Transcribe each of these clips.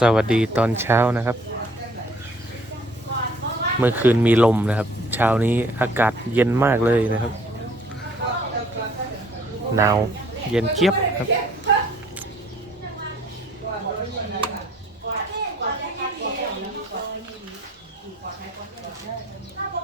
สวัสดีตอนเช้านะครับ เมื่อคืนมีลมนะครับ เช้านี้อากาศเย็นมากเลยนะครับ หนาวเย็นเจี๊ยบครับอย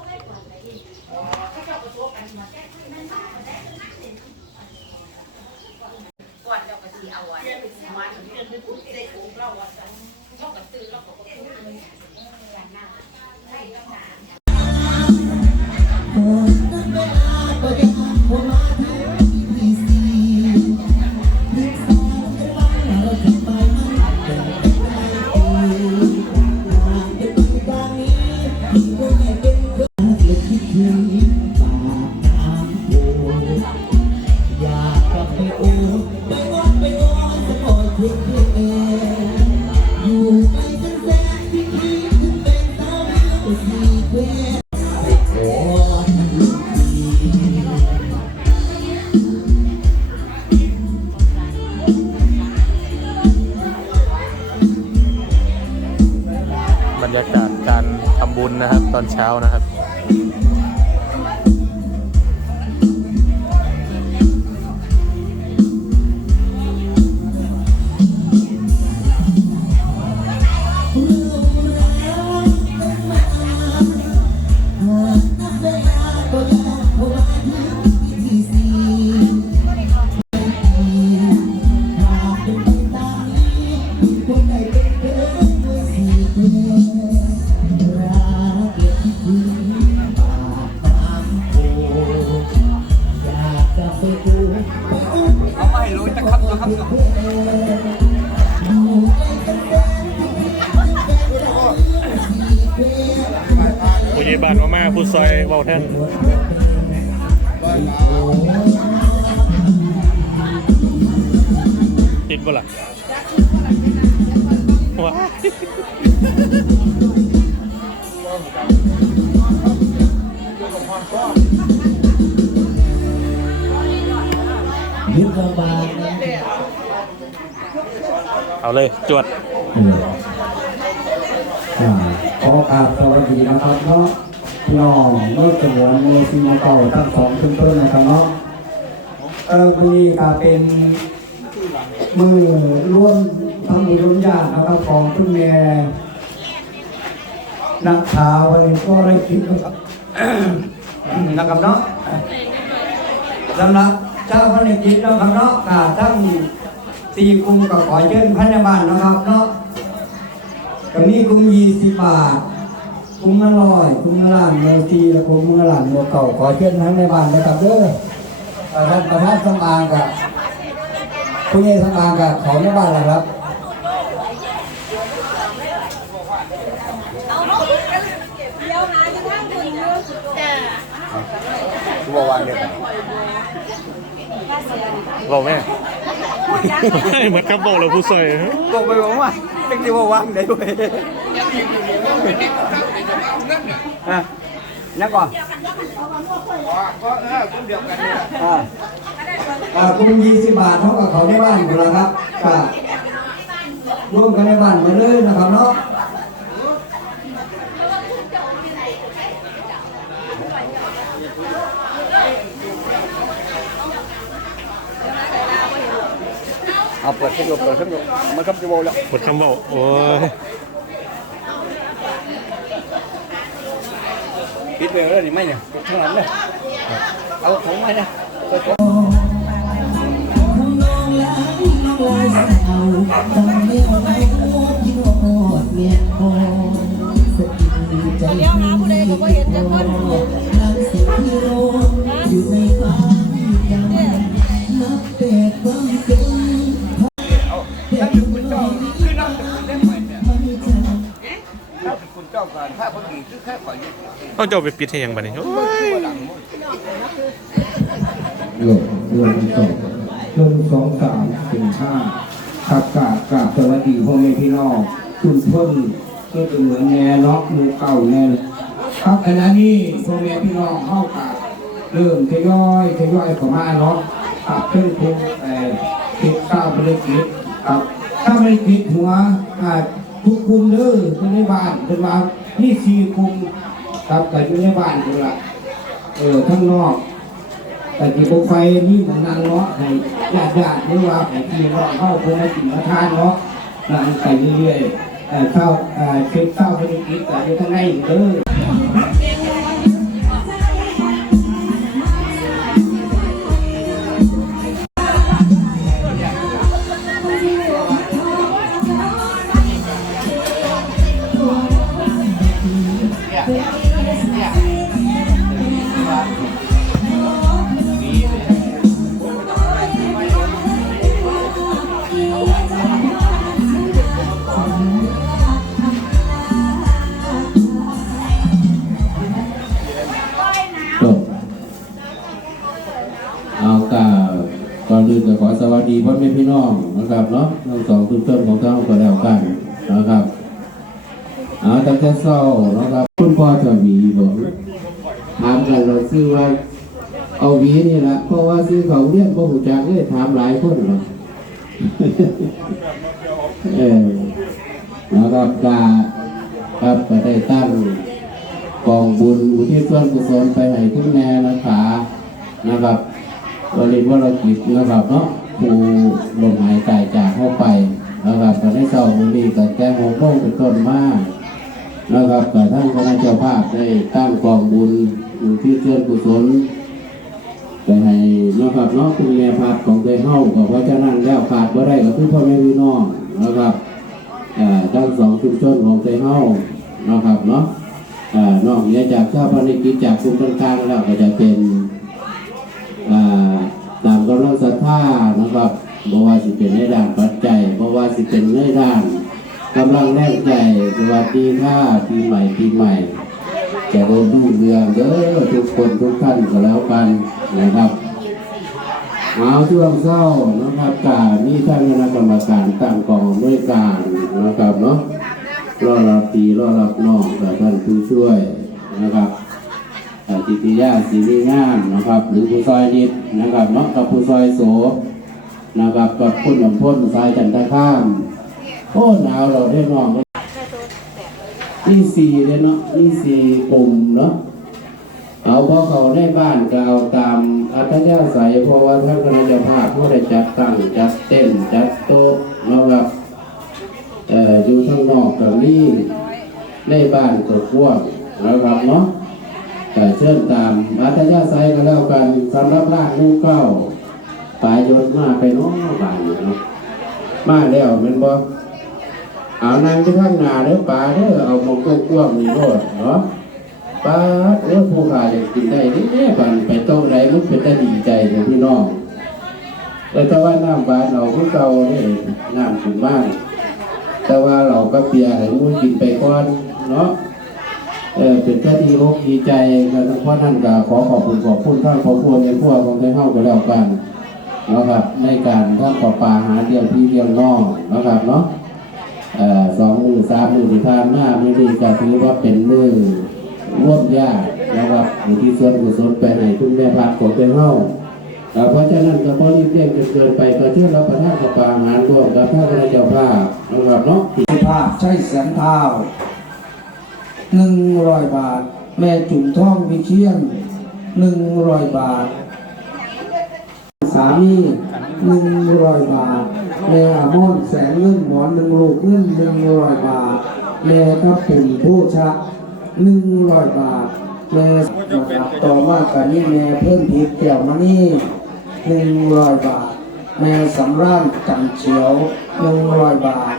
เพลงอง ใหญ่บ้านมามาผู้ซอยเบาแทนติดบ่ล่ะว้ายยึดกระบาลนะเอาเลย จวดอ่า ขอกราบสวัสดีนะครับเนาะพี่น้องโลกสมวนโมซิมาเก่าทั้งสองชุมชนนะครับเนาะเออวันนี้ก็เป็นมือร่วมทั้งมือร่วมญาตินะครับของคุณแม่นักข่าวอะไรก็ได้คิดนะครับนะครับเนาะสำหรับเจ้าพนักกิจเนะครับเนาะอ่าทั้งสี่กลุ่มก็ขอเชิญพนักงานนะครับเนาะ ก็มีกุ้งยี่สิบบาทกุ้งละร้อยกุ้งละล้านเมลซีและกุ้งละล้านเมลเก่าขอเชิญทั้งในบ้านนะครับเด้ออ่อท่านประธานสำอางกับผู้ใหญ่สำอางกับขาในบ้านแหละครับตัววางเดียวกันบอกแม่ เหมือนกับบอกเลยผู้ซอยบอกไปบอกว่าเอ็กซ์ที่ว่าวางได้ด้วยอะนักก่อนอ่าอ่ากุ้งยี่สิบบาทเท่ากับเขาในบ้านหมดแล้วครับก็ร่วมกันในบ้านมาเลยนะครับเนาะ เอาเปิดขึ้นลงเปิดขึ้นลงมันครับจะโบแล้วหมดคำบอกโอ้ยปิดไปแล้วนี่ไม่เนี่ยข้างหลังเนี่ยเอาของมาเนี่ยเปิดน้องลายน้องลายสาวตอนเลี้ยวไหลโอ้พี่โนดเมียโอสติใจเลี้ยวหาผู้ใดก็บ่เห็นจักคนนั่งสิที่โรอยู่ในความจำนับแต่ความเกิน เจ้าการถ้าคนอื่นคือแค่ขอยึดต้องจะเอาไปปิดให้ยังบ้านี้โอ้ยตัวหลังมั้งหลบเรื่องสองเรื่องสองสามถึงห้าขับกาบกราบสวัสดีพ่อแม่พี่น้องคุณเพิ่นเพื่อเป็นเหมือนแน่เนาะมือเก่าแน่เลยครับขณะนี้พ่อแม่พี่น้องเข้ากับเริ่มทยอยทยอยเข้ามาเนาะกับเรื่องทุกแต่ติดก้าวภารกิจครับถ้าไม่ติดหัวอาจ ทุกคุมเด้อทุกในบ้านเป็นว่านี่สี่คุมครับแต่อยู่ในบ้านอยู่ละเออข้างนอก แต่ที่โคมไฟนี่มันนางเนาะให้ญาติญาติหรือว่าให้พี่น้องเข้าเพื่อให้กินมาทานเนาะนั่งไปเรื่อยๆเข้าเอ่อเช็คข้าวไปกิจแต่อยู่ข้างในเด้อ นะครับเนาะทั้งสองทุกต้นของเจ้าก็แล้วกันนะครับเอาตั้งแต่เศร้านะครับคุณพ่อจะหวีบอกถามกันเราซื้อว่าเอาวีนี่แหละเพราะว่าซื้อเขาเรียนพ่อหูจักเลยถามหลายคนหรอกเออนะครับกาครับก็ได้ตั้งกองบุญอุทิศส่วนกุศลไปให้ทุกแม่นะคะนะครับบริวารกิจนะครับเนาะ ผู้ลมหายใจจากเข้าไปนะครับตอนนี้เจ้าบุรีกับแก้งหงโต้งเป็นต้นมากนะครับแต่ท่านคณะเจ้าภาพได้ตั้งกองบุญอุทิศส่วนกุศลไปให้นะครับเนาะคุณแม่พัดของใจเฮากับเพราะฉะนั้นแล้วขาดบ่ได้ก็คือพ่อแม่พี่น้องนะครับอ่าทั้งสองชุมชนของใจเฮานะครับเนาะอ่านอกเหนือจากเจ้าพระนิกิจจากกลุ่มต่างๆแล้วก็จะเป็นอ่า ตามกำลังศรัทธานะครับบ่ว่าสิเป็นในด้านปัจจัยบ่ว่าสิเป็นในด้านกำลังแรงใจสวัสดีค่ะปีใหม่ปีใหม่จะได้ดูเรื่องเด้อทุกคนทุกท่านก็แล้วกันนะครับเอาช่วงเศร้านะครับกามีท่านคณะกรรมการตั้งกองด้วยการนะครับเนาะรอรับตีรอรับน้องกับท่านผู้ช่วยนะครับ จิติยาสีวิงามนะครับ หรือผู้ซอยนิดนะครับเนาะกับผู้ซอยโสนะครับกับคุณลำพ้นสายจันทข้ามโอ้หนาวเราได้น้องนี่สี่เลยเนาะนี่สี่กลุ่มเนาะเอาพอเขาได้บ้านก็เอาตามอัธยาศัยเพราะว่าท่านคณะเจ้าภาพผู้ได้จัดตั้งจัดเต้นจัดโต๊ะนะครับอ่ยู่ข้างนอกกับนี่ในบ้านก็กว้างนะครับเนาะ เชิญตามอัธยาศัยก็แล้วกันสำหรับร่างนุ่งเก้าปลายยศมาไปน้องบ้านเนาะมาแล้วมันบ่เอานางไปข้างหน้าเด้อป่าเด้อเอาหมองกว้างๆนี่โลดเนาะป้าเด้อผู้ขาจะกินได้นี่แน่บันไปโต๊ะใดมันเป็นได้ดีใจเลยพี่น้องแต่ถ้าว่าน้ำบานเราคือเก่าเนี่ยน้ำถึงบ้านแต่ว่าเราก็เปียให้มูกินไปก่อนเนาะ เออเป็นแค่ที่รกดีใจกันเพราะท่านก็ขอขอบคุณขอบคุณท่านขอบคุณในพวกของไทยเฮาไปแล้วกันนะครับในการท่านปอปลาหาเดียวพี่เดียวน้องนะครับเนาะเออสองมือสามมือที่ผ่านมาไม่ดีก็ถือว่าเป็นมือร่วมญาตินะครับหรือที่ส่วนกุศลไปให้คุณแม่พักของไทยเฮาเอ่เพราะฉะนั้นก็พอรีบเรียงจนเกินไปก็เชื่อรับประทานกับปลาอาหารร่วมกับพระคณะเจ้าภาพนะครับเนาะภาพใช้แสนเท้า หนึ่งร้อยบาท แม่จุ่มท่องวิเชียนหนึ่งร้อยบาท สามีหนึ่งร้อยบาท แม่อมอนแสงเงินหมอนหนึ่งลูกเงินหนึ่งร้อยบาท แม่ทับปุ่นผู้ชะหนึ่งร้อยบาทแม่นะครับต่อมากันนี้แม่เพิ่มทิพย์แก้วมานี่หนึ่งร้อยบาท แม่สำรานจันเฉียวหนึ่งร้อยบาท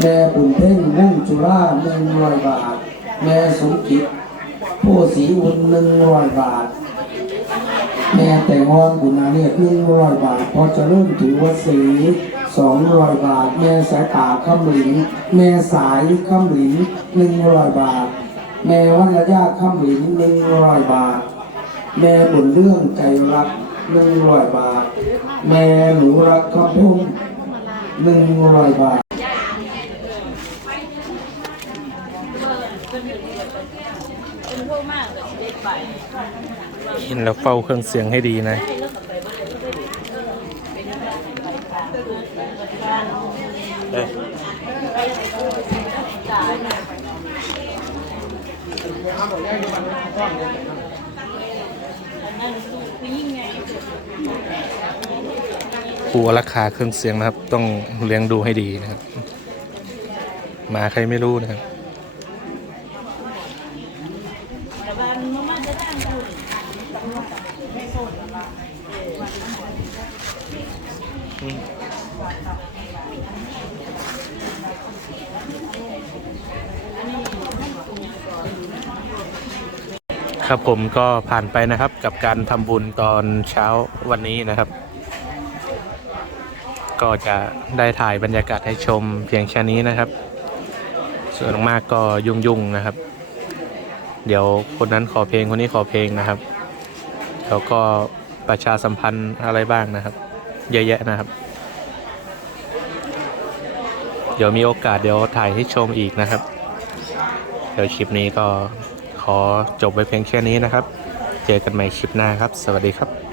แม่บุญเพ่งมุ่งจุฬาหนึ่งร้อยบาท แม่สมจิตผู้ศรีอุ่นหนึ่งร้อยบาท แม่แต่งอนบุญนาเนี่ยหนึ่งร้อยบาท พอจะเริ่มถือว่าสีสองร้อยบาท แม่สายตาข้ามหลินแม่สายข้ามหลินหนึ่งร้อยบาท แม่วันระยะข้ามหลินหนึ่งร้อยบาท แม่บุญเรื่องใจรักหนึ่งร้อยบาท แม่หนูรักข้าวพุ่มหนึ่งร้อยบาท เห็นแล้วเฝ้าเครื่องเสียงให้ดีนะ ผู้ราคาเครื่องเสียงนะครับ ต้องเลี้ยงดูให้ดีนะครับ มาใครไม่รู้นะครับ ครับผมก็ผ่านไปนะครับกับการทำบุญตอนเช้าวันนี้นะครับ ก็จะได้ถ่ายบรรยากาศให้ชมเพียงแค่นี้นะครับ ส่วนมากก็ยุ่งๆนะครับ เดี๋ยวคนนั้นขอเพลงคนนี้ขอเพลงนะครับแล้วก็ประชาสัมพันธ์อะไรบ้างนะครับ เยอะแยะนะครับ เดี๋ยวมีโอกาสเดี๋ยวถ่ายให้ชมอีกนะครับ เดี๋ยวคลิปนี้ก็ ขอจบไว้เพียงแค่นี้นะครับ เจอกันใหม่คลิปหน้าครับ สวัสดีครับ